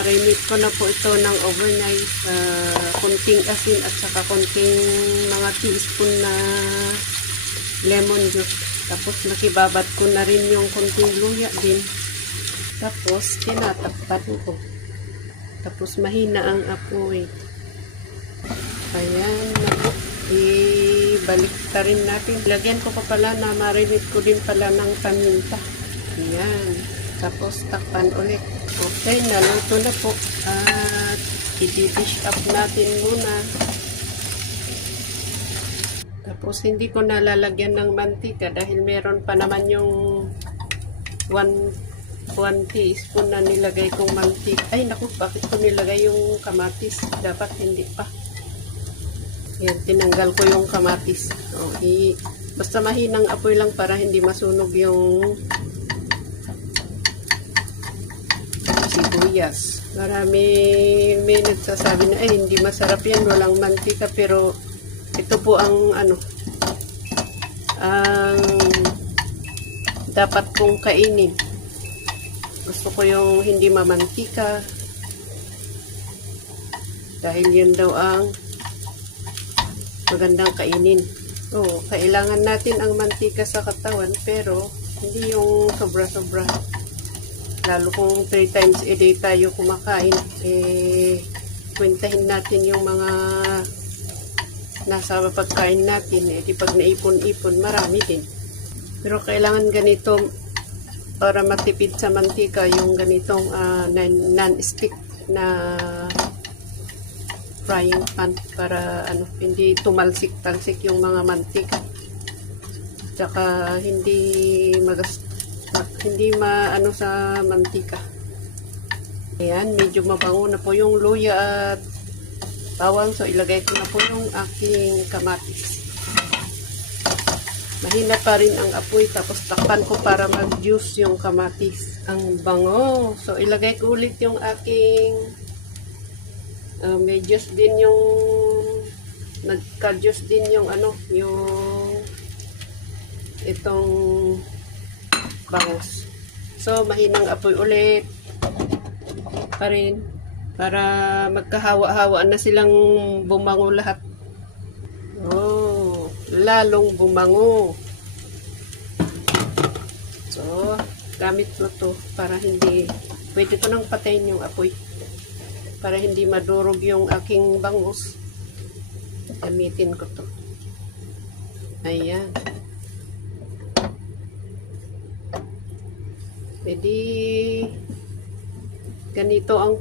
Remit ko na po ito ng overnight. Konting asin at saka konting mga teaspoon na lemon juice. Tapos nakibabat ko na rin yung konting luya din. Tapos tinatakpan ko. Tapos mahina ang apoy. Ayan na po. Ibalik ta rin natin. Lagyan ko pa pala na marinate ko din pala ng paminta. Ayan. Tapos takpan ulit. Okay, naluto na po. At i-dish up natin muna. Tapos hindi ko nalalagyan ng mantika dahil meron pa naman yung 1 teaspoon na nilagay kong mantika. Ay naku, bakit ko nilagay yung kamatis? Dapat hindi pa. Yan, tinanggal ko yung kamatis. Okay. Basta mahinang apoy lang para hindi masunog yung sibuyas. May nagsasabi na hindi masarap yan, walang mantika, pero ito po ang ang dapat kong kainin. Gusto ko yung hindi mamantika dahil yun daw ang magandang kainin. Kailangan natin ang mantika sa katawan pero hindi yung sobra-sobra. Lalo kung 3 times a day tayo kumakain, kwentahin natin yung mga nasa pagkain natin. Di pag naipon-ipon, marami din. Pero kailangan ganito para matipid sa mantika, yung ganitong non-stick na frying pan para hindi tumalsik-talsik yung mga mantika. Tsaka hindi maano sa mantika. Ayan, medyo mabango na po yung luya at bawang. So ilagay ko na po yung aking kamatis. Mahina pa rin ang apoy, tapos takpan ko para mag-juice yung kamatis. Ang bango. So ilagay ko ulit yung aking may juice din yung nagka-juice din yung yung itong bangus. So mahinang apoy ulit pa rin para magkahawa-hawa na silang bumango lahat. Lalong bumango. So gamit ko to para hindi, pwede ko nang patayin yung apoy para hindi madurog yung aking bangus. Gamitin ko to. Ayan. Pwede ganito ang